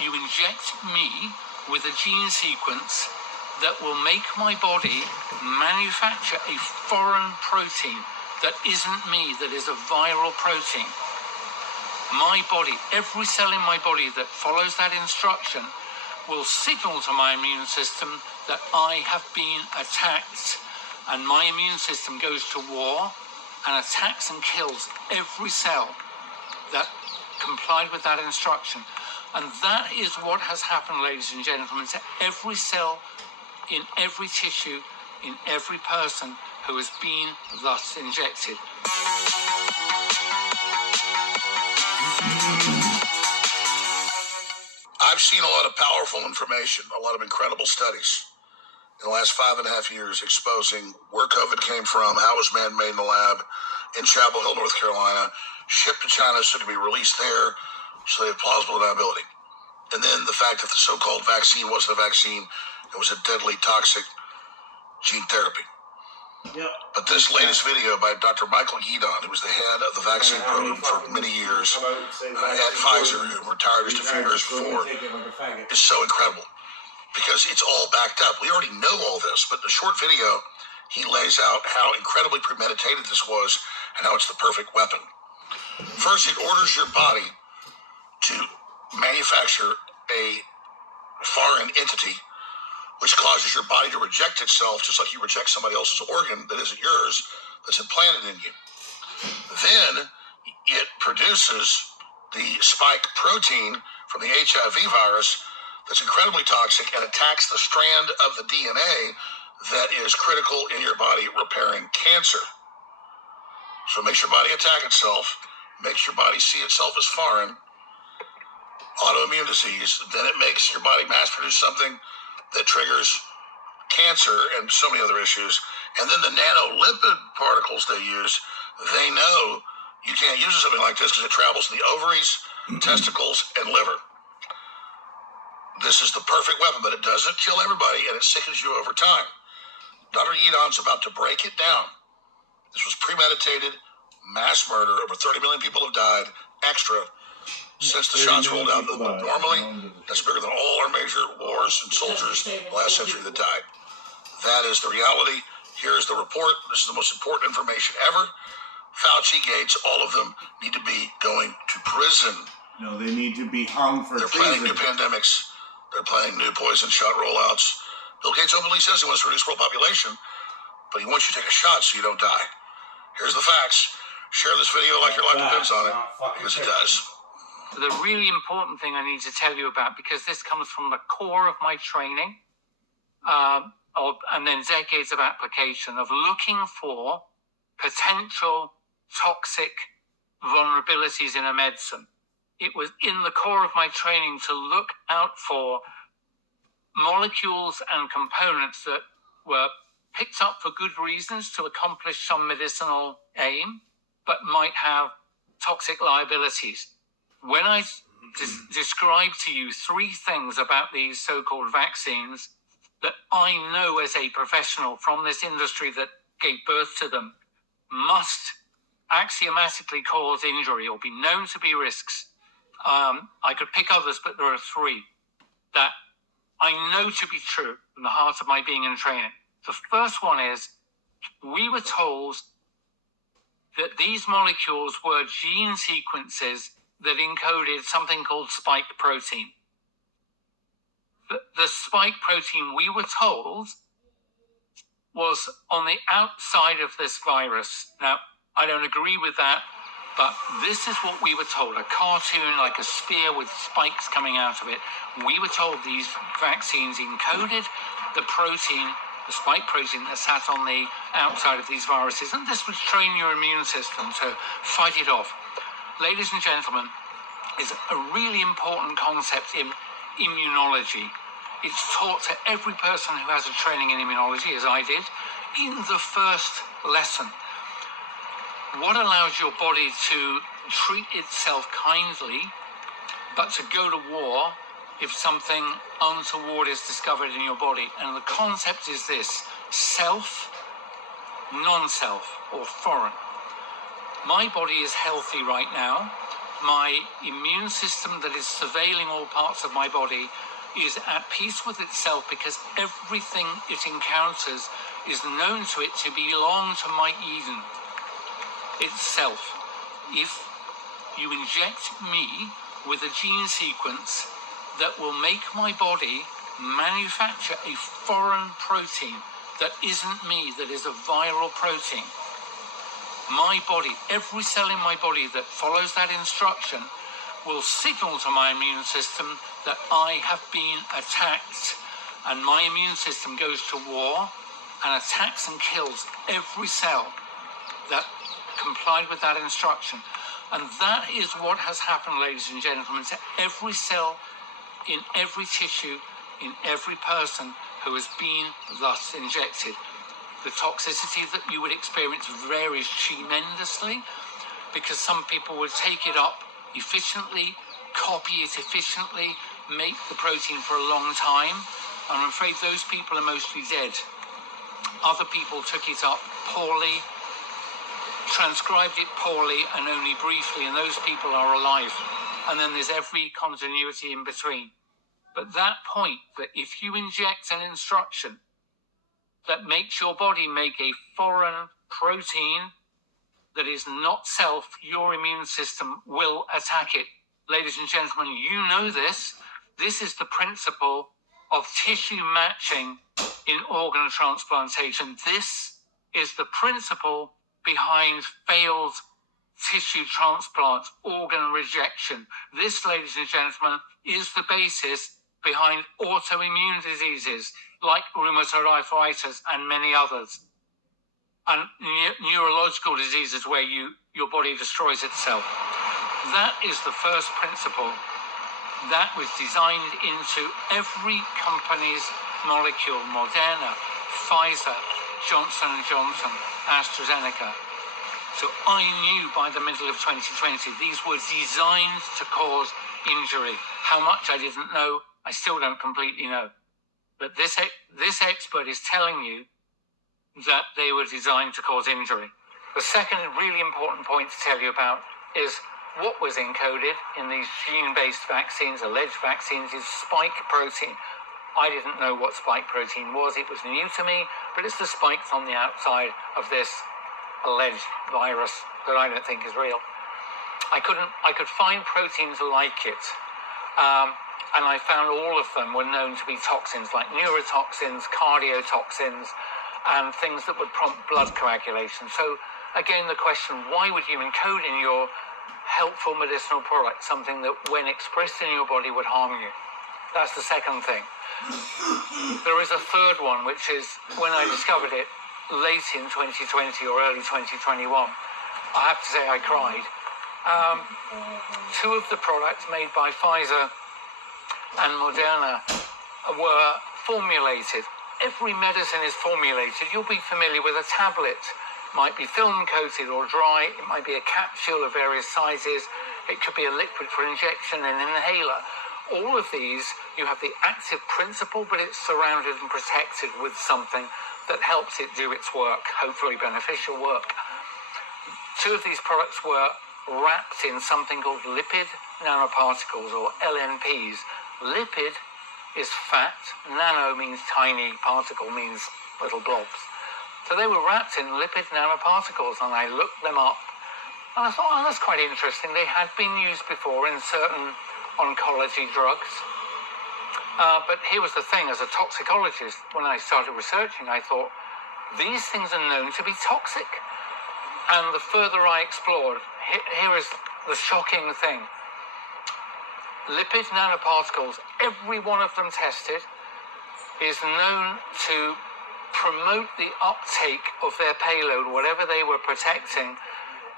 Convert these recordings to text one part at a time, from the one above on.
You inject me with a gene sequence that will make my body manufacture a foreign protein that isn't me, that is a viral protein. My body, every cell in my body that follows that instruction will signal to my immune system that I have been attacked, and my immune system goes to war and attacks and kills every cell that complied with that instruction. And that is what has happened, ladies and gentlemen, to every cell in every tissue in every person who has been thus injected. I've seen a lot of powerful information, a lot of incredible studies in the last 5.5 years exposing where COVID came from, how it was man-made in the lab in Chapel Hill, North Carolina, shipped to China so to be released there, so they have plausible deniability. And then the fact that the so-called vaccine wasn't a vaccine, it was a deadly, toxic gene therapy. Yep. But this latest video by Dr. Michael Yeadon, who was the head of the vaccine program for many years at Pfizer, who retired just a few years before, is so incredible because it's all backed up. We already know all this, but in the short video, he lays out how incredibly premeditated this was and how it's the perfect weapon. First, it orders your body to manufacture a foreign entity which causes your body to reject itself, just like you reject somebody else's organ that isn't yours, that's implanted in you. Then it produces the spike protein from the HIV virus that's incredibly toxic and attacks the strand of the DNA that is critical in your body repairing cancer. So it makes your body attack itself, makes your body see itself as foreign, autoimmune disease, then it makes your body mass produce something that triggers cancer and so many other issues. And then the nanolipid particles they use, they know you can't use something like this because it travels in the ovaries, testicles, and liver. This is the perfect weapon, but it doesn't kill everybody, and it sickens you over time. Dr. Yeadon's about to break it down. This was premeditated, mass murder. Over 30 million people have died extra since the shots rolled out. Normally, that's bigger than all our major wars and soldiers the last century that died. That is the reality. Here is the report. This is the most important information ever. Fauci, Gates, all of them need to be going to prison. No, they need to be hung for treason. They're planning new pandemics. They're planning new poison shot rollouts. Bill Gates openly says he wants to reduce world population, but he wants you to take a shot so you don't die. Here's the facts. Share this video like your life depends on it, because it does. The really important thing I need to tell you about, because this comes from the core of my training, and then decades of application, of looking for potential toxic vulnerabilities in a medicine. It was in the core of my training to look out for molecules and components that were picked up for good reasons to accomplish some medicinal aim, but might have toxic liabilities. When I describe to you 3 things about these so-called vaccines that I know as a professional from this industry that gave birth to them must axiomatically cause injury or be known to be risks. I could pick others, but there are 3 that I know to be true in the heart of my being in training. The first one is, we were told that these molecules were gene sequences that encoded something called spike protein. The spike protein, we were told, was on the outside of this virus. Now, I don't agree with that, but this is what we were told. A cartoon like a spear with spikes coming out of it. We were told these vaccines encoded the protein, the spike protein that sat on the outside of these viruses, and this would train your immune system to fight it off. Ladies and gentlemen, is a really important concept in immunology. It's taught to every person who has a training in immunology, as I did, in the first lesson. What allows your body to treat itself kindly, but to go to war if something untoward is discovered in your body? And the concept is this: self, non-self, or foreign. My body is healthy right now. my immune system that is surveilling all parts of my body is at peace with itself, because everything it encounters is known to it to belong to my Eden itself. If you inject me with a gene sequence that will make my body manufacture a foreign protein that isn't me, that is a viral protein, my body, every cell in my body that follows that instruction will signal to my immune system that I have been attacked, and my immune system goes to war and attacks and kills every cell that complied with that instruction. And that is what has happened, ladies and gentlemen, to every cell in every tissue in every person who has been thus injected. The toxicity that you would experience varies tremendously, because some people would take it up efficiently, copy it efficiently, make the protein for a long time. I'm afraid those people are mostly dead. Other people took it up poorly, transcribed it poorly and only briefly, and those people are alive. And then there's every continuity in between. But that point, that if you inject an instruction that makes your body make a foreign protein that is not self, your immune system will attack it. Ladies and gentlemen, you know this. This is the principle of tissue matching in organ transplantation. This is the principle behind failed tissue transplant, organ rejection. This, ladies and gentlemen, is the basis behind autoimmune diseases like rheumatoid arthritis and many others, and neurological diseases where your body destroys itself. That is the first principle that was designed into every company's molecule: Moderna, Pfizer, Johnson & Johnson, AstraZeneca. So I knew by the middle of 2020 these were designed to cause injury. How much I didn't know, I still don't completely know. But this expert is telling you that they were designed to cause injury. The second really important point to tell you about is what was encoded in these gene-based vaccines, alleged vaccines, is spike protein. I didn't know what spike protein was. It was new to me, but it's the spikes on the outside of this alleged virus that I don't think is real. I could find proteins like it, and I found all of them were known to be toxins, like neurotoxins, cardiotoxins, and things that would prompt blood coagulation. So again, the question, why would you encode in your helpful medicinal product something that when expressed in your body would harm you? That's the second thing. There is a third one, which is when I discovered it late in 2020 or early 2021. I have to say I cried. Two of the products made by Pfizer and Moderna were formulated. Every medicine is formulated. You'll be familiar with a tablet. It might be film coated or dry. It might be a capsule of various sizes. It could be a liquid for injection, an inhaler. All of these, you have the active principle, but it's surrounded and protected with something that helps it do its work, hopefully beneficial work. Two of these products were wrapped in something called lipid nanoparticles, or LNPs. Lipid is fat, nano means tiny, particle means little blobs. So they were wrapped in lipid nanoparticles, and I looked them up, and I thought, oh, that's quite interesting. They had been used before in certain oncology drugs. But here was the thing, as a toxicologist, when I started researching, I thought, these things are known to be toxic. And the further I explored, here is the shocking thing. Lipid nanoparticles, every one of them tested, is known to promote the uptake of their payload, whatever they were protecting,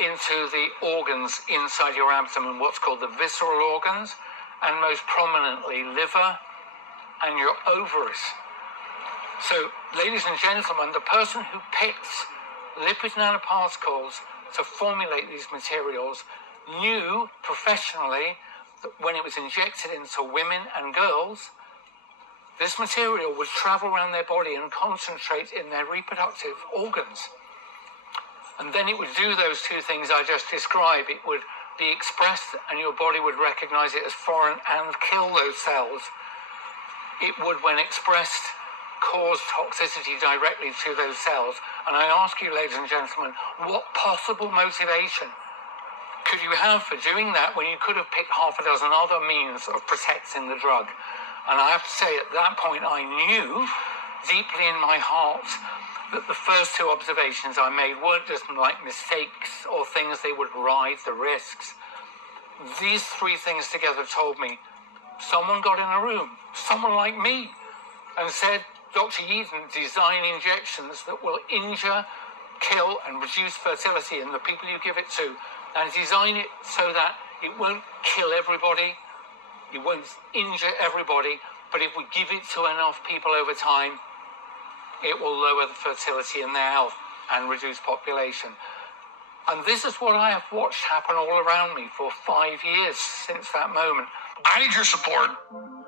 into the organs inside your abdomen, what's called the visceral organs, and most prominently liver and your ovaries. So, ladies and gentlemen, the person who picks lipid nanoparticles to formulate these materials knew professionally that when it was injected into women and girls, this material would travel around their body and concentrate in their reproductive organs. And then it would do those two things I just described. It would be expressed and your body would recognize it as foreign and kill those cells. It would, when expressed, cause toxicity directly to those cells. And I ask you, ladies and gentlemen, what possible motivation could you have for doing that when you could have picked half a dozen other means of protecting the drug? And I have to say, at that point, I knew deeply in my heart that the first two observations I made weren't just like mistakes or things they would ride the risks. These three things together told me someone got in a room, someone like me, and said, Dr. Yeadon, design injections that will injure, kill, and reduce fertility in the people you give it to, and design it so that it won't kill everybody, it won't injure everybody, but if we give it to enough people over time, it will lower the fertility in their health and reduce population. And this is what I have watched happen all around me for 5 years since that moment. I need your support.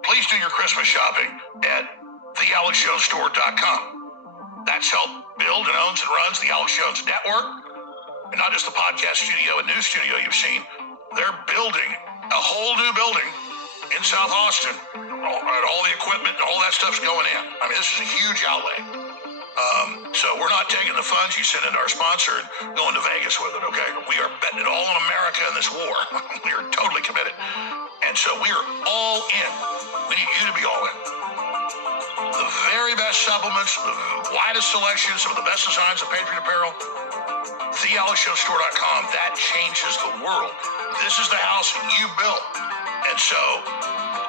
Please do your Christmas shopping at thealexjonesstore.com. That's helped build and owns and runs the Alex Jones Network. And not just the podcast studio and news studio you've seen. They're building a whole new building in South Austin. All the equipment and all that stuff's going in. I mean, this is a huge outlay. So we're not taking the funds you send into our sponsor and going to Vegas with it, okay? We are betting it all on America in this war. We are totally committed. And so we are all in. We need you to be all in. The very best supplements, the widest selection, some of the best designs of Patriot Apparel. TheAlexJonesStore.com. That changes the world. This is the house you built. And so,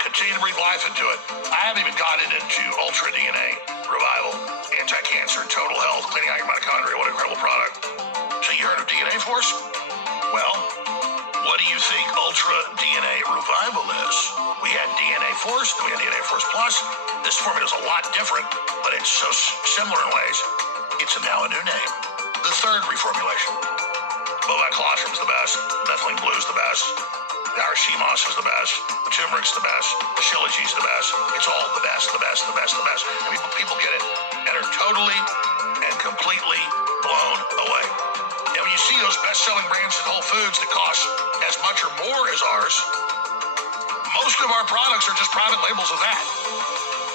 continue to breathe life into it. I haven't even gotten into Ultra DNA, Revival, anti-cancer, total health, cleaning out your mitochondria. What an incredible product. So you heard of DNA Force? Well, what do you think Ultra DNA Revival is? We had DNA Force, then we had DNA Force Plus. This formula is a lot different, but it's so similar in ways. It's now a new name. The third reformulation. Bovine colostrum is the best. Methylene blue is the best. The Irish sea moss is the best. The turmeric's the best. The shilajit is the best. It's all the best, the best, the best, the best. And people get it and are totally and completely blown away. And when you see those best-selling brands at Whole Foods that cost as much or more as ours, most of our products are just private labels of that.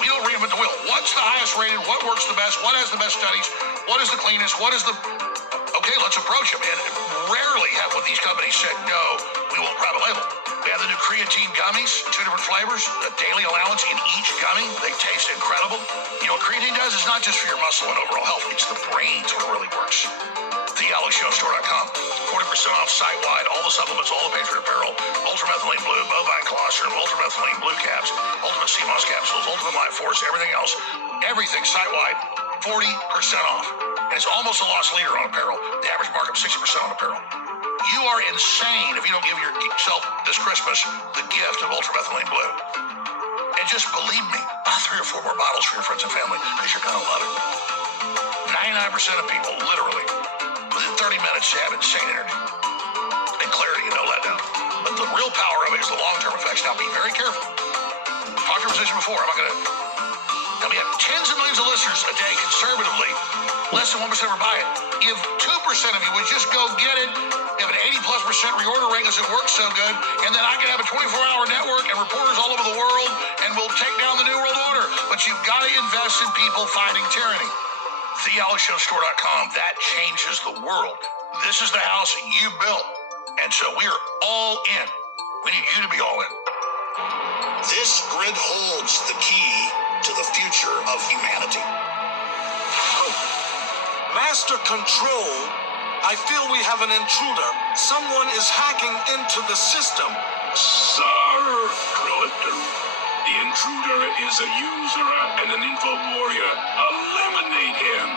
We don't reinvent the wheel. What's the highest rated? What works the best? What has the best studies? What is the cleanest? What is the... Okay, let's approach them. And rarely have one of these companies said, no, we won't private label. We have the new creatine gummies, 2 different flavors, a daily allowance in each gummy. They taste incredible. You know what creatine does? It's not just for your muscle and overall health. It's the brains where it really works. TheAlexJonesStore.com. 40% off site-wide. All the supplements, all the Patriot Apparel, Ultramethylene Blue, Bovine Colostrum, Ultramethylene Blue Caps, Ultimate Sea Moss Capsules, Ultimate Life Force, everything else. Everything site-wide, 40% off. And it's almost a loss leader on apparel. The average markup 60% on apparel. You are insane if you don't give yourself this Christmas the gift of Ultramethylene Blue. And just believe me, buy 3 or 4 more bottles for your friends and family because you're going to love it. 99% of people, literally, within 30 minutes have insane energy and clarity and no letdown. But the real power of it is the long-term effects. Now, be very careful. Talked to your physician before. I'm not going to... Now, we have tens of millions of listeners a day, conservatively. Less than 1% ever buy it. If 2% of you would just go get it, you have an 80+% reorder rate because it works so good, and then I can have a 24-hour network and reporters all over the world, and we'll take down the New World Order. But you've got to invest in people fighting tyranny. TheAlexJonesStore.com. That changes the world. This is the house you built. And so we are all in. We need you to be all in. This grid holds the key to the future of humanity. Master Control, I feel we have an intruder. Someone is hacking into the system. Sir Krillin, the intruder is a user and an info warrior. Eliminate him.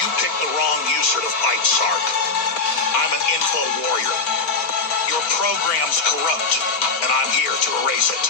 You picked the wrong user to fight Sark. I'm an info warrior. Your program's corrupt, and I'm here to erase it.